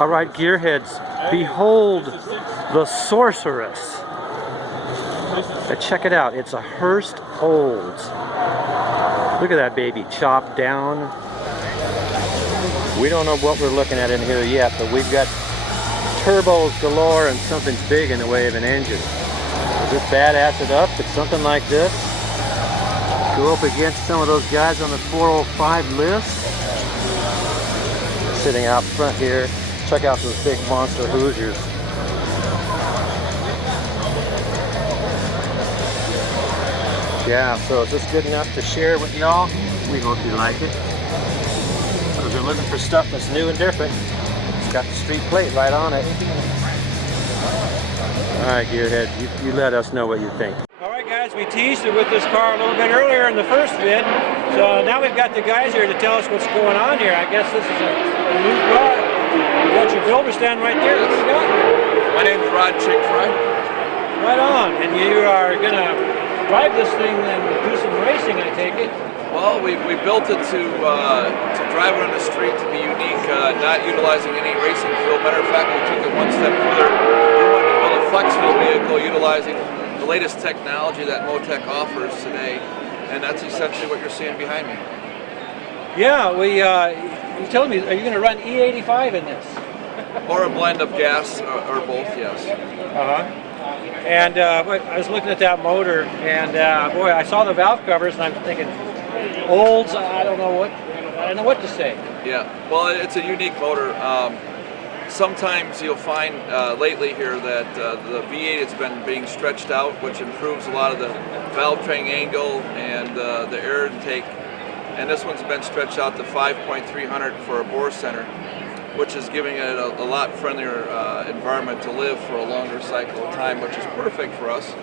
All right, gearheads, behold the Sorceress. Check it out, it's a Hurst Olds. Look at that baby chopped down. We don't know what we're looking at in here yet, but we've got turbos galore and something's big in the way of an engine. Does this badass it up? It's something like this. Go up against some of those guys on the 405 list. Sitting out front here. Check out those big monster Hoosiers. Yeah, so is this good enough to share with y'all? We hope you like it. Because we're looking for stuff that's new and different. It's got the street plate right on it. Alright, gearhead, you let us know what you think. Alright guys, we teased it with this car a little bit earlier in the first vid. So now we've got the guys here to tell us what's going on here. I guess this is a new car. You got your builder stand right there. What do you got? My name's Tschiggfrie. Right on. And you are going to drive this thing and do some racing, I take it? Well, we built it to drive it on the street, to be unique, not utilizing any racing fuel. Matter of fact, we took it one step further. We wanted to build a flex fuel vehicle utilizing the latest technology that Motec offers today, and that's essentially what you're seeing behind me. Yeah, you telling me, are you going to run E85 in this? Or a blend of gas or both, yes. Uh-huh. And I was looking at that motor, and boy, I saw the valve covers, and I'm thinking, Olds, I don't know what to say. Yeah, well, it's a unique motor. Sometimes you'll find lately here that the V8 has been being stretched out, which improves a lot of the valve train angle and the air intake. And this one's been stretched out to 5.300 for a bore center, which is giving it a lot friendlier environment to live for a longer cycle of time, which is perfect for us.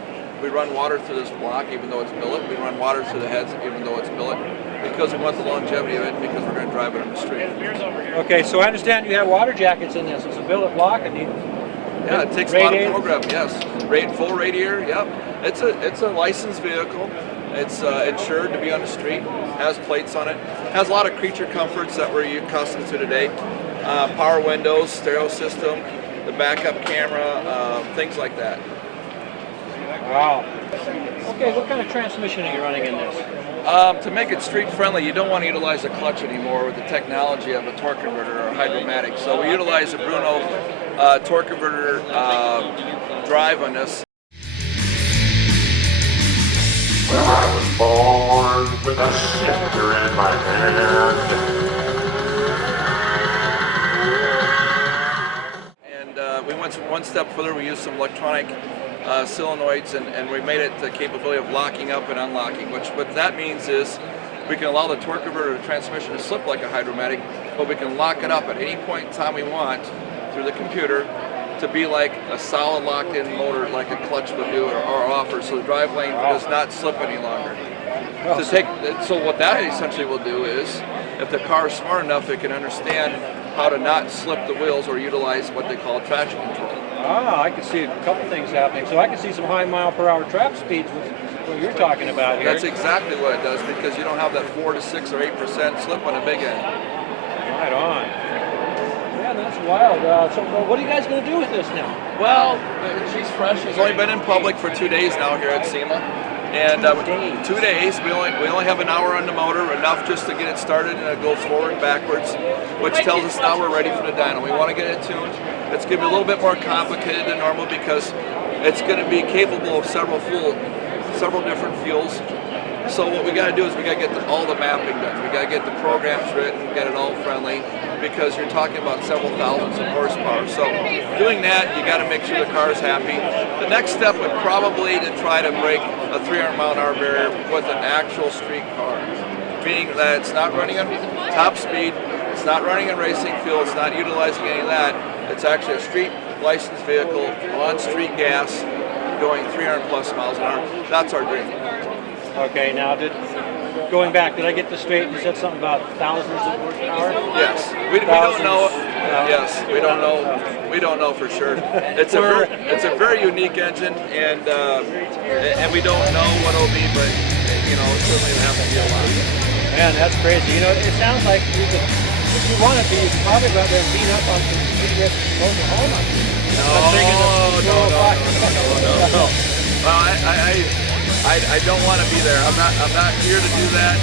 We run water through this block even though it's billet. We run water through the heads even though it's billet, because we want the longevity of it, because we're going to drive it on the street. Okay, so I understand you have water jackets in this. It's a billet block, and yeah, it takes a lot of program. Yes, full radiator. Yep, it's a licensed vehicle. It's insured to be on the street. Has plates on it. Has a lot of creature comforts that we're accustomed to today. Power windows, stereo system, the backup camera, things like that. Wow. Okay, what kind of transmission are you running in this? To make it street friendly, you don't want to utilize a clutch anymore with the technology of a torque converter or hydromatic. So we utilize a Bruno torque converter drive on this. Well, I was born with a scepter in my hand. We went one step further. We used some electronic solenoids, and we made it the capability of locking up and unlocking. What that means is we can allow the torque converter transmission to slip like a hydromatic, but we can lock it up at any point in time we want through the computer to be like a solid locked-in motor, like a clutch would do or offer, so the drive lane does not slip any longer. So what that essentially will do is, if the car is smart enough, it can understand how to not slip the wheels or utilize what they call traction control. Ah, I can see a couple things happening. So I can see some high mile-per-hour trap speeds, which is what you're talking about here. That's exactly what it does, because you don't have that 4 to 6 or 8% slip on a big end. Right on. Yeah, that's wild. So what are you guys going to do with this now? Well, she's fresh. She's only been in public for 2 days now here at SEMA. And 2 days, we only have an hour on the motor, enough just to get it started, and it goes forward and backwards, which tells us now we're ready for the dyno. We want to get it tuned. It's going to be a little bit more complicated than normal because it's going to be capable of several different fuels. So what we got to do is we got to get all the mapping done. We got to get the programs written, get it all friendly, because you're talking about several thousands of horsepower. So doing that, you got to make sure the car is happy. The next step would probably to try to break a 300-mile-an-hour barrier with an actual street car, meaning that it's not running on top speed, it's not running on racing fuel, it's not utilizing any of that. It's actually a street licensed vehicle on street gas going 300 plus miles an hour. That's our dream. Okay, now going back, did I get this straight? You said something about thousands of horsepower? Yes, we don't know. Yes, we don't know. We don't know for sure. It's a very unique engine, and we don't know what it'll be, but you know, it certainly will have to be a lot. Man, that's crazy. You know, it sounds like you could If you want to be, you probably go out there and beat up on some GPS Oklahoma. No. Well, I don't want to be there. I'm not here to do that.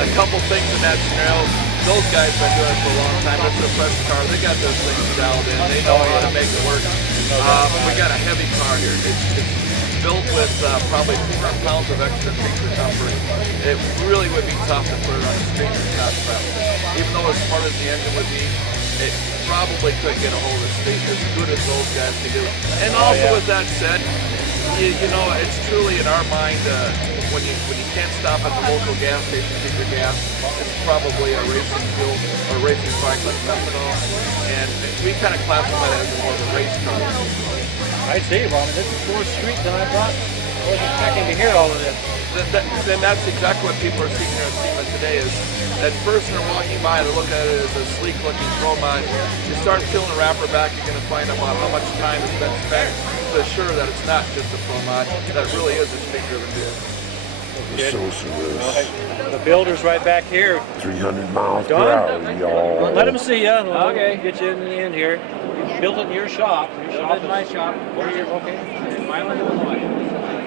A couple things in that scenario. Those guys have been doing it for a long time. It's a fresh car. They got those things dialed in. They know how to make it work. We got a heavy car here. It's built with probably 400 pounds of extra street recovery. It really would be tough to put it on a street and not prep. Even though as smart as the engine would be, it probably couldn't get a hold of the street as good as those guys can do. And also with that said, you know, it's truly in our mind, when you can't stop at the local gas station to get your gas, it's probably a racing fuel or a racing product like methanol. And we kind of classify that as more of a race car. I see. Well, this is more street than I thought. I wasn't expecting to hear all of this. Then that's exactly what people are seeing here at SEMA today is that first they're walking by, they look at it as a sleek looking CrowMod. You start peeling the wrapper back, you're going to find out how much time has been spent to assure that it's not just a CrowMod, that it really is a street driven vehicle. Sorceress. The builder's right back here. 300 miles per Don? hour, y'all. Let him see ya. Okay. Get you in the end here. You built it in your shop. Your shop in my shop. Where are you located? In Milan, Illinois.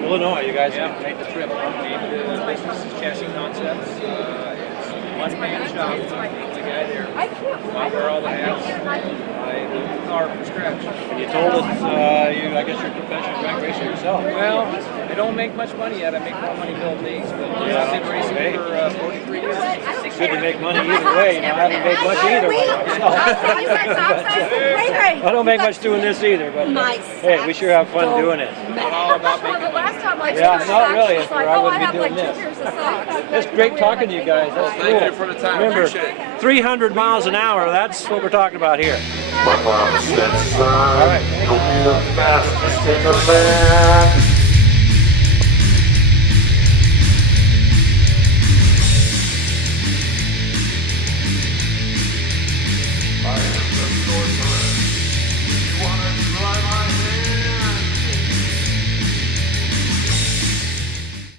Illinois. You guys Made the trip. Made the business chassis concepts. It's one-man shop. I'm the only guy there. I wear all the hats. I build the car from scratch. And you told us, I guess you're a professional drag racer yourself. Well, I don't make much money yet. I make more money building these, but I've been racing for 43 years. It's good to make money either way. You know, I haven't made much either way myself. I don't make much doing this either, but hey, we sure have fun doing it. Not all about making money. Yeah, not really. I wouldn't be doing this. It's great talking to you guys. That's Thank cool. you for the time. Remember, Appreciate it. 300 miles an hour. That's what we're talking about here. My mama said, son, you'll be the fastest in the land.